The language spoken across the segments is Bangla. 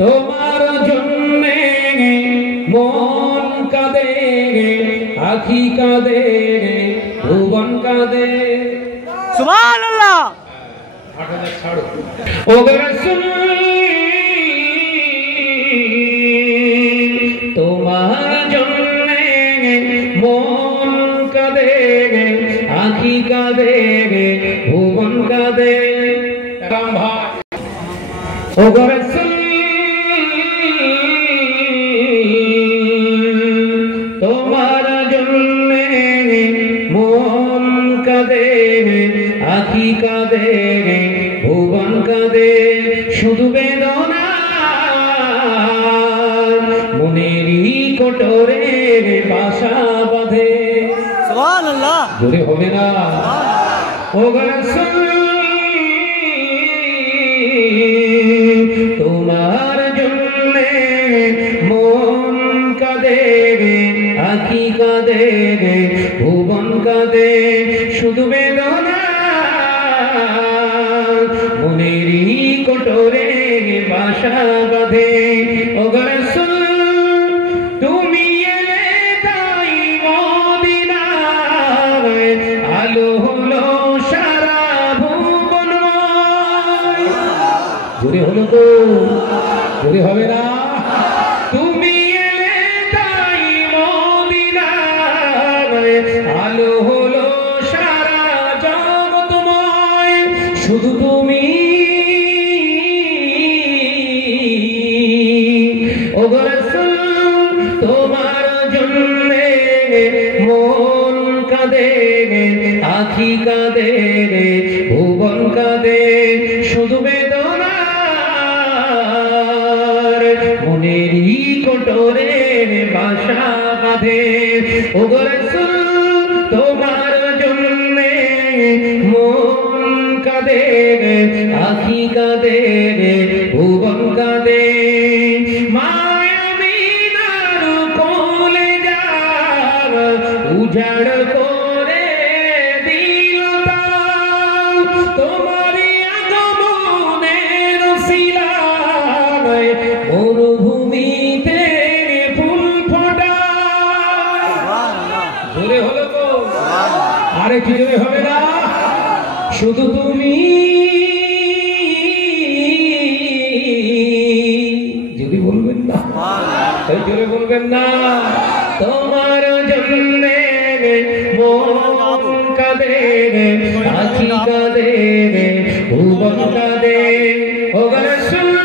তোমার জন্যে মন কাঁদে, আখি কাঁদে, ভুবন কাঁদে। সুবহানাল্লাহ। ও রাসূল তোমার জন্যে মন কাঁদে, আখি কাঁদে, ভুবন কাঁদে। ও রাসূল তোমার জন্যে মন কাঁদে, আখি কাঁদে, ভুবন কাঁদে। শুধু বেদনা মনেরই কোটরে বাসা বাঁধে। সুবহানাল্লাহ। জোরে হবে না? ও রাসূল তোমার জন্যে মন কাঁদে, আখি কাঁদে, ভুবন কাঁদে। শুধু বেদনা মনেরই কোটরে বাসা বাঁধে। ও রাসূল তুমি এলে তাই মদিনায় আলো হলো সারা ভুবনময়। জোরে হলো তো? জোরে হবে না? তুমি এলে তাই মদিনায় আলো হলো সারা জগৎময়। শুধু তুমি ও রাসূল তোমার জন্যে মন কাঁদে, আখি কাঁদে, ভুবন কাঁদে। শুধু বেদনার মনেরই কোটরে বাসা বাঁধে। ও রাসূল তোমার জন্যে মন কাঁদে, আখি কাঁদে, ভুবন কাঁদে। মায়াবিনার কোলে যার উজাড় করে দিল তাও, তোমারই আগমনের শিলায় মরুভূমিতে ফুল ফোটায়। জোরে হলো তো? আরে কি জোরে হবে না? শুধু তুমি যদি বলবেন না, তাই জোরে বলবেন না। তোমার জন্যে মন কাঁদে, আখি কাঁদে, ভুবন কাঁদে। ও রাসূল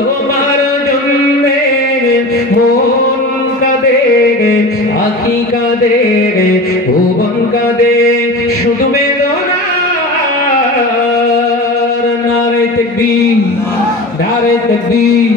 তোমার জন্যে মন কাঁদে, আখি কাঁদে, ভুবন কাঁদে। শুধু বেদনার নারে তাকবীর, নারে তাকবীর।